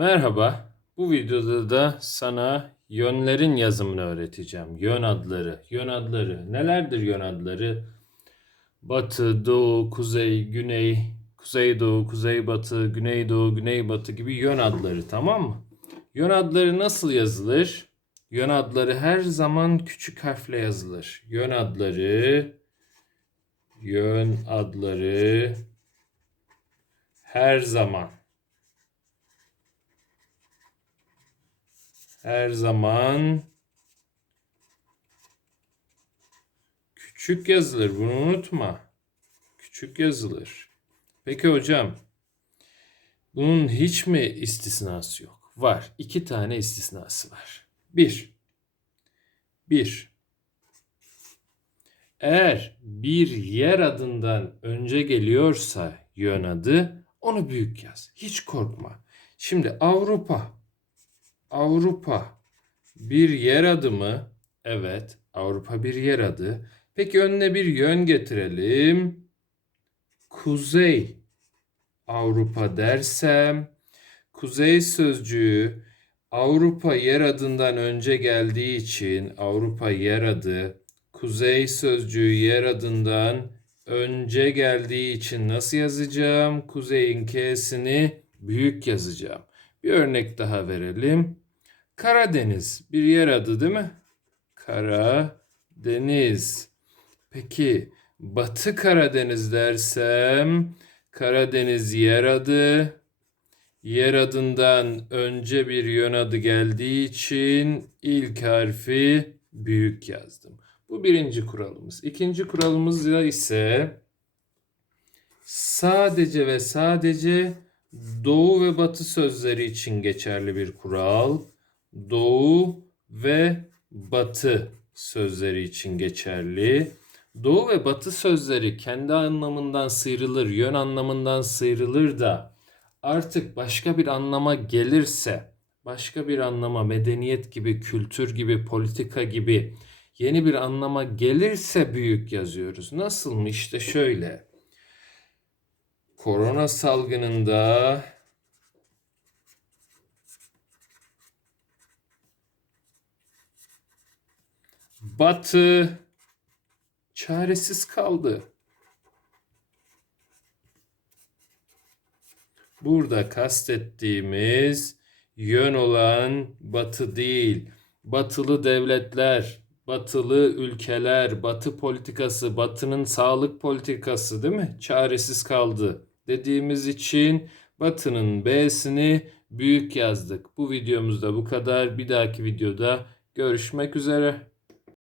Merhaba. Bu videoda da sana yönlerin yazımını öğreteceğim. Yön adları. Yön adları. Nelerdir yön adları? Batı, doğu, kuzey, güney, kuzeydoğu, kuzeybatı, güneydoğu, güneybatı gibi yön adları tamam mı? Yön adları nasıl yazılır? Yön adları her zaman küçük harfle yazılır. Yön adları yön adları her zaman her zaman küçük yazılır. Bunu unutma. Küçük yazılır. Peki hocam, bunun hiç mi istisnası yok? Var. İki tane istisnası var. Bir. Bir. Eğer bir yer adından önce geliyorsa yön adı, onu büyük yaz. Hiç korkma. Şimdi Avrupa Avrupa bir yer adı mı? Evet, Avrupa bir yer adı. Peki önüne bir yön getirelim. Kuzey Avrupa dersem, kuzey sözcüğü Avrupa yer adından önce geldiği için Avrupa yer adı, kuzey sözcüğü yer adından önce geldiği için nasıl yazacağım? Kuzeyin K'sini büyük yazacağım. Bir örnek daha verelim. Karadeniz bir yer adı değil mi? Karadeniz. Peki Batı Karadeniz dersem Karadeniz yer adı. Yer adından önce bir yön adı geldiği için ilk harfi büyük yazdım. Bu birinci kuralımız. İkinci kuralımız ise sadece ve sadece doğu ve batı sözleri için geçerli bir kural. Doğu ve batı sözleri için geçerli. Doğu ve batı sözleri kendi anlamından sıyrılır, yön anlamından sıyrılır da artık başka bir anlama gelirse, başka bir anlama medeniyet gibi, kültür gibi, politika gibi yeni bir anlama gelirse büyük yazıyoruz. Nasıl mı? İşte şöyle. Korona salgınında Batı çaresiz kaldı. Burada kastettiğimiz yön olan Batı değil, batılı devletler, batılı ülkeler, batı politikası, batının sağlık politikası değil mi? Çaresiz kaldı dediğimiz için batının B'sini büyük yazdık. Bu videomuzda bu kadar. Bir dahaki videoda görüşmek üzere.